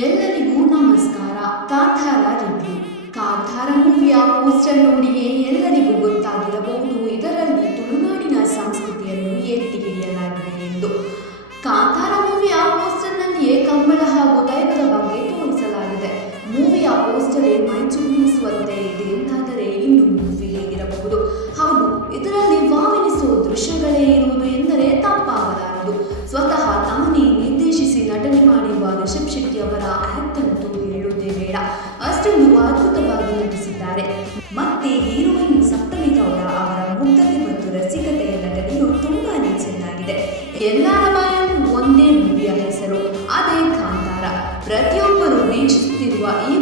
ಎಲ್ಲರಿಗೂ ನಮಸ್ಕಾರ. Kantara review. Kantara ಮೂವಿಯ poster ನೋಡಿಯೇ ಎಲ್ಲರಿಗೂ ಗೊತ್ತಾಗಿರಬಹುದು ಇದರಲ್ಲಿ ತುಳುನಾಡಿನ ಸಂಸ್ಕೃತಿಯನ್ನು ಎತ್ತಿ ಹಿಡಿಯಲಾಗಿದೆ ಎಂದು. ಕಾಂತಾರ ಮೂವಿಯ ಪೋಸ್ಟರ್ನಲ್ಲಿಯೇ ಕಂಬಳ ಹಾಗೂ ದೈವದ ಬಗ್ಗೆ ತೋರಿಸಲಾಗಿದೆ. ಮೂವಿಯ ಪೋಸ್ಟರೇ ಮೈಚುಂಬಿಸುವಂತೆ ಇದೆ ಎಂದಾದರೆ ಇನ್ನು ಮೂವಿ ಹೇಗಿರಬಹುದು? ಹೌದು, ಇದರಲ್ಲಿ ವಾವಿನಿಸುವ ದೃಶ್ಯಗಳೇ ಇರುವುದು ಎಂದರೆ ತಪ್ಪಾಗಲಾರದು. ಸ್ವತಃ ತಾನೇ ನಿರ್ದೇಶಿಸಿ ನಟನೆ ಮಾಡಿರುವ ರಿಷಬ್ ಶೆಟ್ಟಿ ಅವರ ಆಕ್ಟ್ ಅಂತೂ ಹೇಳುವುದೇ ಬೇಡ, ಅಷ್ಟೊಂದು ಅದ್ಭುತವಾಗಿ ನಟಿಸಿದ್ದಾರೆ. ಮತ್ತೆ ಹೀರೋಯಿನ್ ಸಪ್ತಮಿ ಗೌಡ ಅವರ ಮುಗ್ಧತೆ ಮತ್ತು ರಸಿಕತೆಯ ನಟನೆಯು ತುಂಬಾನೇ ಚೆನ್ನಾಗಿದೆ. ಎಲ್ಲರ ಬಾಯಲ್ಲೂ ಒಂದೇ ಮೂವಿಯ ಹೆಸರು, ಅದೇ ಕಾಂತಾರ. ಪ್ರತಿಯೊಬ್ಬರು ವೀಕ್ಷಿಸುತ್ತಿರುವ ಈ